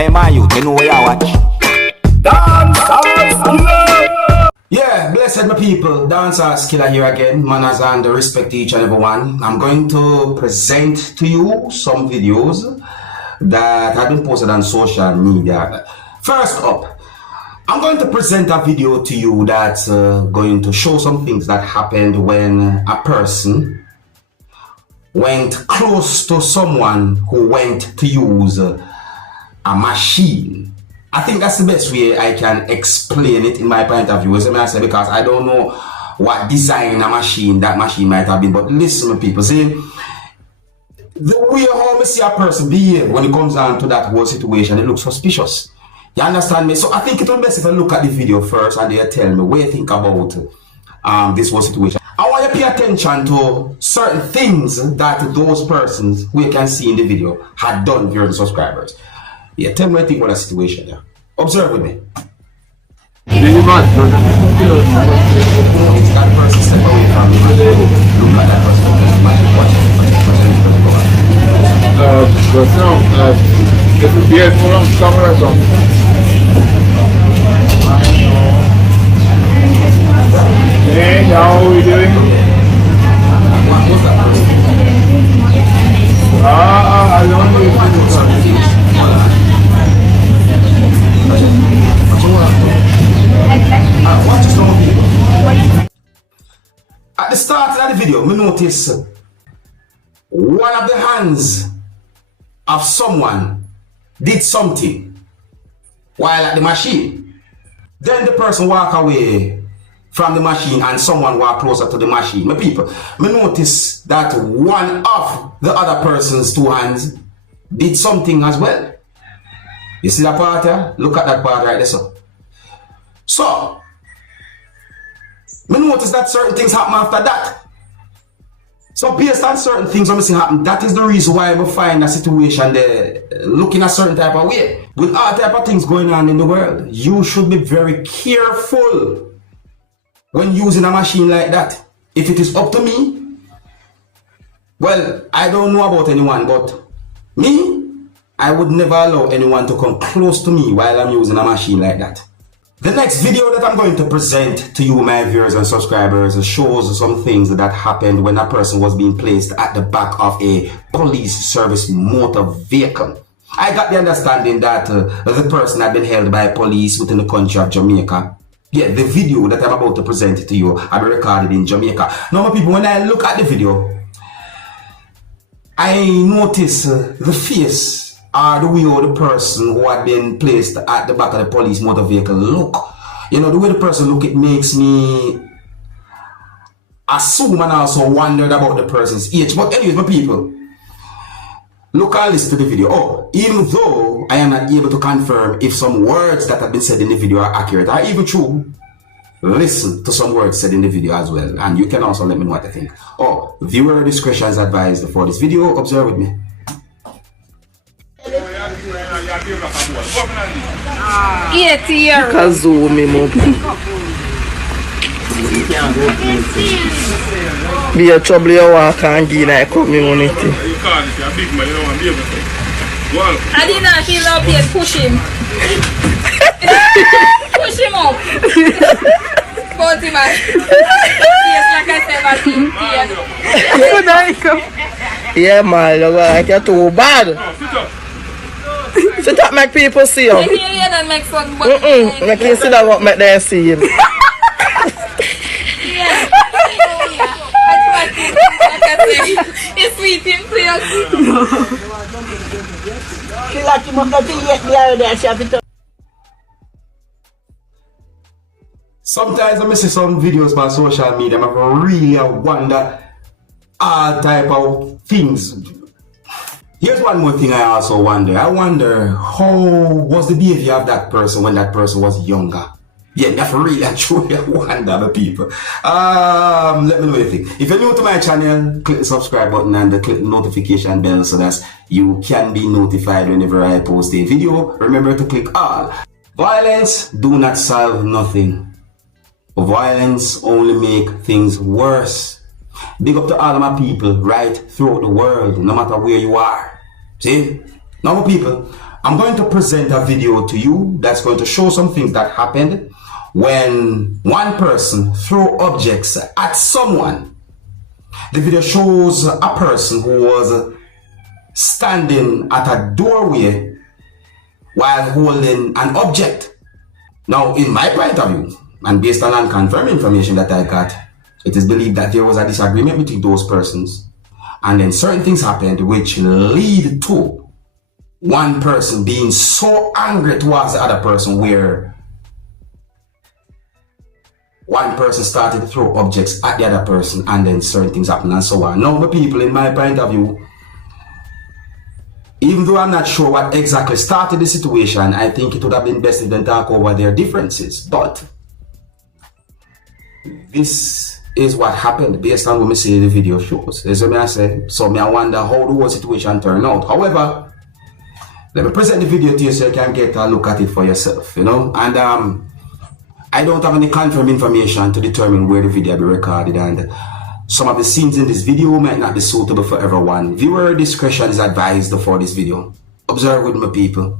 Hey man, you know where you watch? Dancehall skilla. Yeah, blessed my people. Dancehall skilla here again. Manners and respect to each and every one. I'm going to present to you some videos that have been posted on social media. First up, I'm going to present a video to you that's going to show some things that happened when a person went close to someone who went to use a machine. I think that's the best way I can explain it in my point of view, because I don't know what design a machine that machine might have been. But listen, people, see, the way how we see a person behave when it comes down to that whole situation, it looks suspicious. You understand me? So I think it's best if I look at the video first and they tell me what you think about this whole situation. I want you to pay attention to certain things that those persons who you can see in the video had done during subscribers. Yeah, tell me what you think about the situation there. Observe with me. It's that person step away from me. Look at that person. But no, this is the full on camera song. Hey, how are we doing? What's that person? I don't know if At the start of the video, we notice one of the hands of someone did something while at the machine. Then the person walk away from the machine and someone walk closer to the machine. My people, we notice that one of the other person's two hands did something as well. You see that part here? Look at that part right there. So, we notice that certain things happen after that. So based on certain things I'm seeing happen, that is the reason why we find a situation there looking a certain type of way. With all type of things going on in the world, you should be very careful when using a machine like that. If it is up to me, well, I don't know about anyone, but me, I would never allow anyone to come close to me while I'm using a machine like that. The next video that I'm going to present to you, my viewers and subscribers, shows some things that happened when a person was being placed at the back of a police service motor vehicle. I got the understanding that the person had been held by police within the country of Jamaica. Yeah, the video that I'm about to present to you had been recorded in Jamaica. Now, my people, when I look at the video, I notice the face or the way how the person who had been placed at the back of the police motor vehicle look. You know, the way the person look, it makes me assume and also wondered about the person's age. But anyways, my people, look and listen to the video. Oh, even though I am not able to confirm if some words that have been said in the video are accurate or even true, listen to some words said in the video as well. And you can also let me know what you think. Oh, viewer discretion is advised for this video. Observe with me. Kazumi mo. Be a trouble you walk and give in a community. I did not feel up yet. Push him. Push him up. Put him out. Yes, like I said, yeah, man, you're too bad. So that make people see you. Make you see that what make them see him. It's sweet him to Sometimes I see some videos on social media and I really wonder all type of things. Here's one more thing I also wonder. I wonder how was the behavior of that person when that person was younger. Yeah, that's really and truly I wonder, the people. Let me know what you think. If you're new to my channel, click the subscribe button and click the notification bell so that you can be notified whenever I post a video. Remember to click all. Violence do not solve nothing. Violence only make things worse. Big up to all of my people right throughout the world, no matter where you are. See? Now my people, I'm going to present a video to you that's going to show some things that happened when one person threw objects at someone. The video shows a person who was standing at a doorway while holding an object. Now, in my point of view, and based on unconfirmed information that I got, it is believed that there was a disagreement between those persons, and then certain things happened which lead to one person being so angry towards the other person where one person started to throw objects at the other person, and then certain things happen and so on. Now, the people, in my point of view, even though I'm not sure what exactly started the situation, I think it would have been best if they talk over their differences. But this is what happened based on what me see the video shows. As I say, so I wonder how the whole situation turned out. However, let me present the video to you so you can get a look at it for yourself, you know. And I don't have any confirmed information to determine where the video will be recorded, and some of the scenes in this video might not be suitable for everyone. Viewer discretion is advised for this video. Observe with me, people.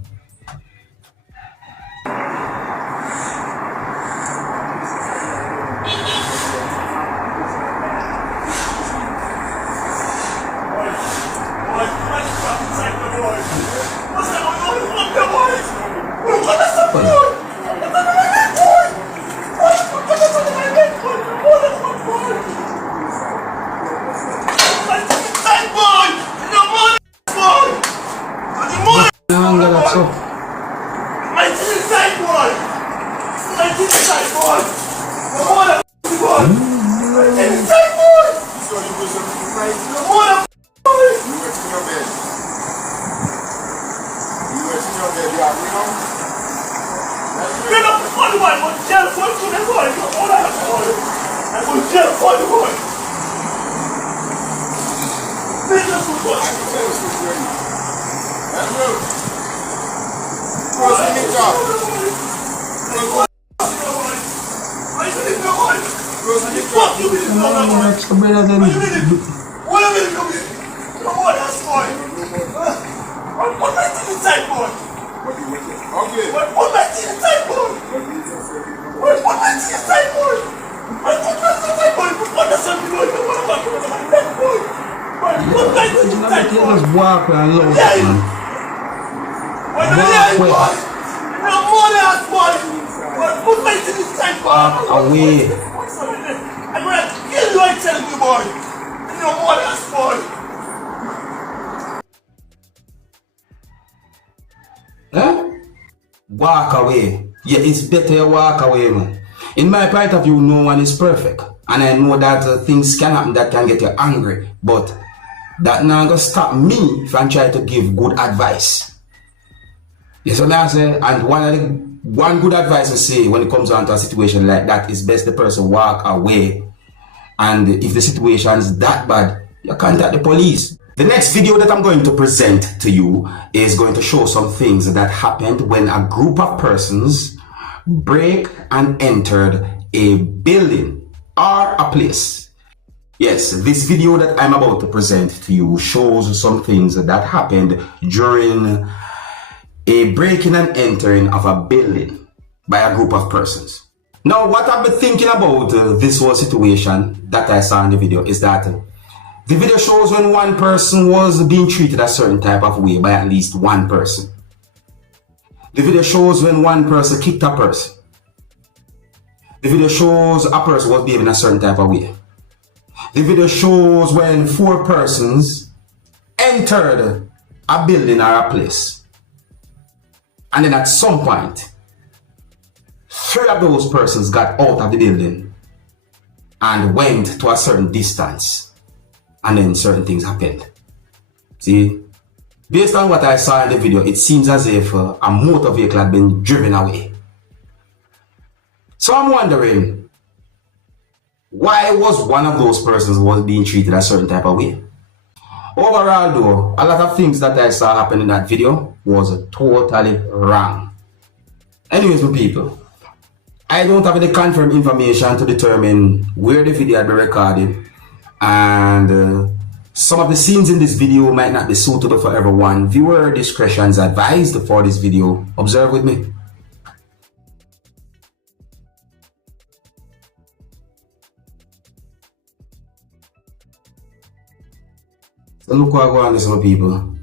Away. I'm gonna kill you, I tell you, boy. No more than boy. Huh? Walk away. Yeah, it's better you walk away, man. In my point of view, no one is perfect. And I know that things can happen that can get you angry. But that not gonna stop me if I try to give good advice. You see what I'm saying? And one good advice I say when it comes down to a situation like that is best the person walk away. And if the situation is that bad, you contact the police. The next video that I'm going to present to you is going to show some things that happened when a group of persons break and entered a building or a place. Yes, this video that I'm about to present to you shows some things that happened during a breaking and entering of a building by a group of persons. Now, what I've been thinking about this whole situation that I saw in the video is that the video shows when one person was being treated a certain type of way by at least one person. The video shows when one person kicked a person. The video shows a person was behaving a certain type of way. The video shows when 4 persons entered a building or a place. And then at some point, 3 of those persons got out of the building and went to a certain distance. And then certain things happened. See, based on what I saw in the video, it seems as if a motor vehicle had been driven away. So I'm wondering, why was one of those persons was being treated a certain type of way? Overall though, a lot of things that I saw happen in that video was totally wrong. Anyways, my people, I don't have any confirmed information to determine where the video had been recorded, and Some of the scenes in this video might not be suitable for everyone. Viewer discretion is advised for this video. Observe with me. So look what going on with some people.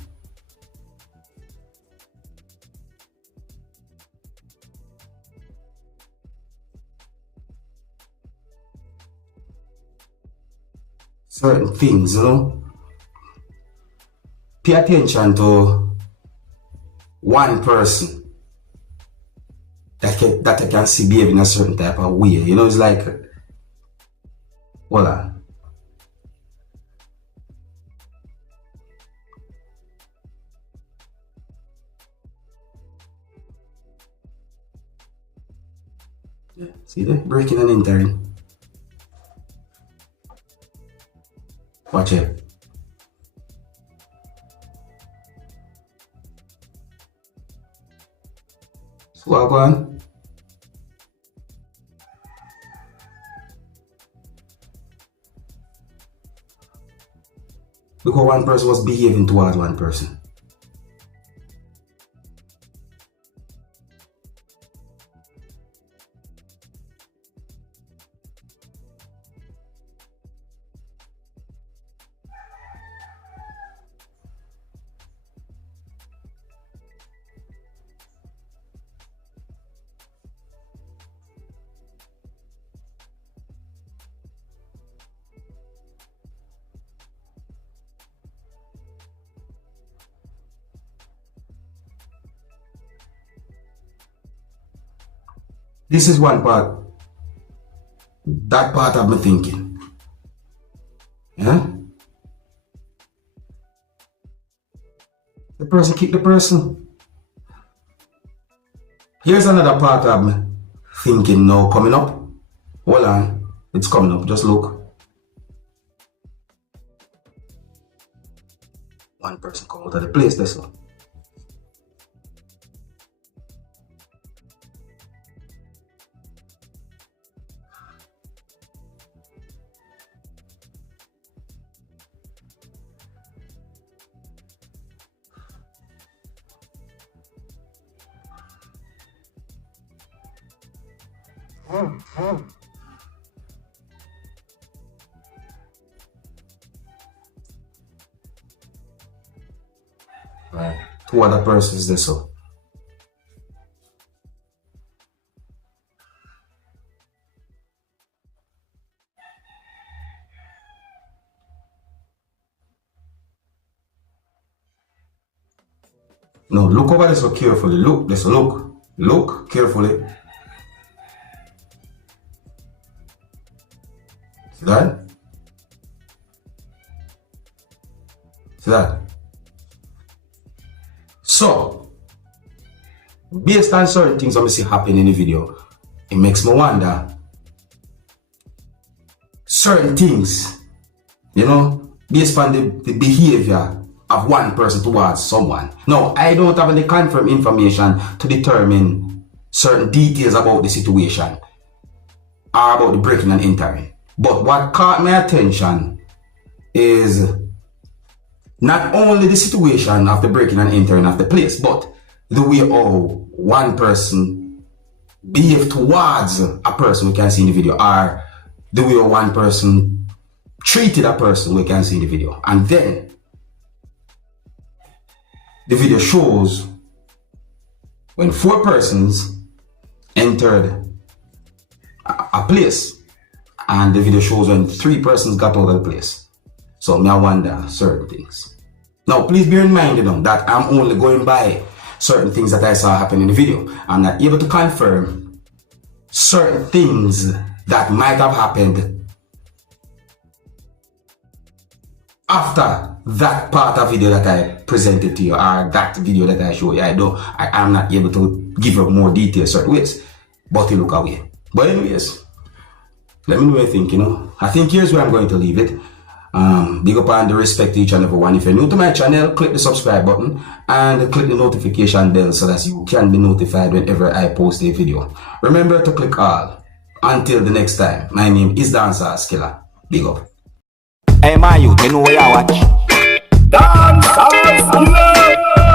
Certain things, you know. Pay attention to one person that I can see behave in a certain type of way. You know, it's like, hold on. Yeah, see that? Breaking and entering. Watch it. So what go on? Look how one person was behaving towards one person. This is one part. That part of me thinking. Yeah? The person keep the person. Here's another part of me thinking now coming up. Hold on. It's coming up. Just look. One person come out of the place, this one. Right. Two other persons this so. No, look over this so carefully. Look, this look. Look carefully. See that? See that? So, based on certain things I see happen in the video, it makes me wonder certain things, you know, based on the behavior of one person towards someone. Now, I don't have any confirmed information to determine certain details about the situation or about the breaking and entering. But what caught my attention is not only the situation of the breaking and entering of the place, but the way how one person behave towards a person we can see in the video, or the way how one person treated a person we can see in the video. And then the video shows when 4 persons entered a place, and the video shows when 3 persons got out of the place. So I wonder certain things. Now please bear in mind, you know, that I'm only going by certain things that I saw happen in the video. I'm not able to confirm certain things that might have happened after that part of video that I presented to you, or that video that I showed you. I'm not able to give you more details certain ways, but you look away. But anyways, let me know what you think, you know. I think here's where I'm going to leave it. Big up and respect to each and every one. If you're new to my channel, click the subscribe button and click the notification bell so that you can be notified whenever I post a video. Remember to click all. Until the next time, my name is Dancehall Skilla. Big up. Hey, my youth, you know where you watch. Dancehall skilla.